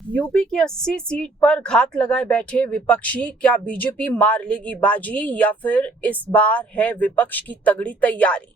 UP की 80 seat पर घात लगाए बैठे विपक्षी, क्या बीजेपी मार लेगी बाजी या फिर इस बार है विपक्ष की तगड़ी तैयारी?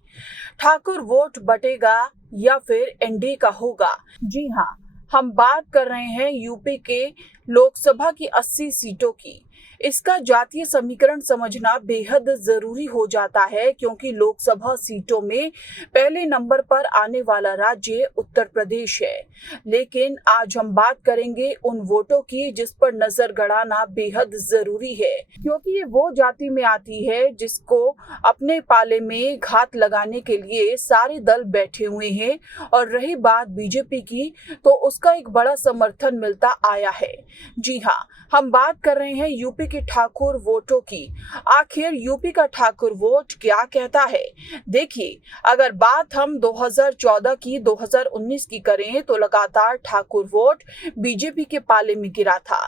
ठाकुर वोट बटेगा या फिर एनडीए का होगा? जी हाँ, हम बात कर रहे हैं यूपी के लोकसभा की 80 सीटों की। इसका जातीय समीकरण समझना बेहद जरूरी हो जाता है, क्योंकि लोकसभा सीटों में पहले नंबर पर आने वाला राज्य उत्तर प्रदेश है। लेकिन आज हम बात करेंगे उन वोटों की जिस पर नजर गड़ाना बेहद जरूरी है, क्योंकि ये वो जाति में आती है जिसको अपने पाले में घात लगाने के लिए सारे दल बैठे हुए हैं। और रही बात बीजेपी की, तो उसका एक बड़ा समर्थन मिलता आया है। जी हाँ, हम बात कर रहे हैं यूपी के ठाकुर वोटों की। आखिर यूपी का ठाकुर वोट क्या कहता है? देखिए, अगर बात हम 2014 की 2019 की करें तो लगातार ठाकुर वोट बीजेपी के पाले में गिरा था,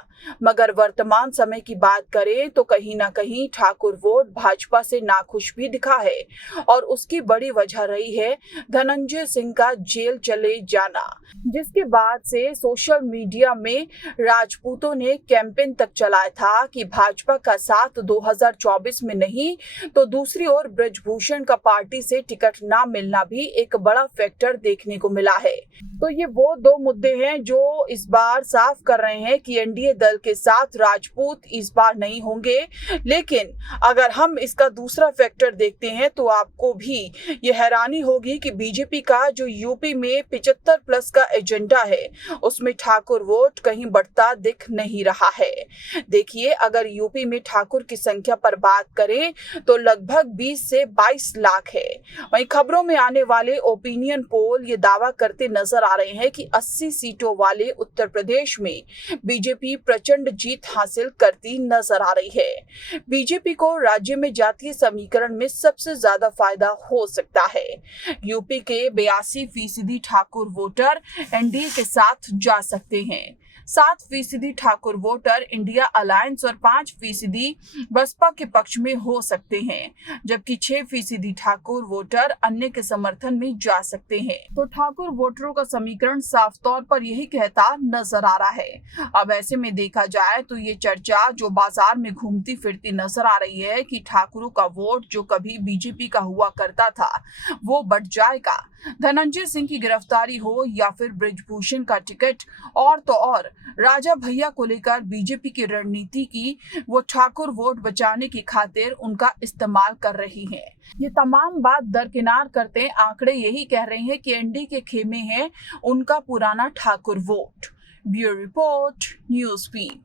मगर वर्तमान समय की बात करें तो कहीं ना कहीं ठाकुर वोट भाजपा से नाखुश भी दिखा है। और उसकी बड़ी वजह रही है धनंजय सिंह का जेल चले जाना, जिसके बाद से सोशल मीडिया में राजपूतों ने कैंपेन तक चलाया था कि भाजपा का साथ 2024 में नहीं तो दूसरी ओर ब्रजभूषण का पार्टी से टिकट ना मिलना भी एक बड़ा फैक्टर देखने को मिला है। तो ये वो दो मुद्दे हैं जो इस बार साफ कर रहे हैं कि एनडीए दल के साथ राजपूत इस बार नहीं होंगे। लेकिन अगर हम इसका दूसरा फैक्टर देखते हैं तो आपको भी ये हैरानी होगी कि बीजेपी का जो यूपी में 75 प्लस का एजेंडा है, उसमें ठाकुर वोट कहीं बढ़ता दिख नहीं रहा है। देखिए, अगर यूपी में ठाकुर की संख्या पर बात करें तो लगभग 20 से 22 लाख है। वहीं खबरों में आने वाले ओपिनियन पोल ये दावा करते नजर आ रहे हैं कि 80 सीटों वाले उत्तर प्रदेश में बीजेपी प्रचंड जीत हासिल करती नजर आ रही है। बीजेपी को राज्य में जातीय समीकरण में सबसे ज्यादा फायदा हो सकता है। यूपी के 82% ठाकुर वोटर एनडीए के साथ जा सकते हैं, 7% ठाकुर वोटर इंडिया अलायंस और 5% बसपा के पक्ष में हो सकते हैं, जबकि 6% ठाकुर वोटर अन्य के समर्थन में जा सकते हैं। तो ठाकुर वोटरों का समीकरण साफ तौर पर यही कहता नजर आ रहा है। अब ऐसे में देखा जाए तो ये चर्चा जो बाजार में घूमती फिरती नजर आ रही है कि ठाकुरों का वोट जो कभी बीजेपी का हुआ करता था वो बढ़ जाएगा। धनंजय सिंह की गिरफ्तारी हो या फिर ब्रजभूषण का टिकट, और तो और राजा भैया को लेकर बीजेपी की रणनीति की वो ठाकुर वोट बचाने की खातिर उनका इस्तेमाल कर रही है। ये तमाम बात दरकिनार करते आंकड़े यही कह रहे हैं कि एनडीए के खेमे है उनका पुराना Thakur vote. Bureau report, news 3।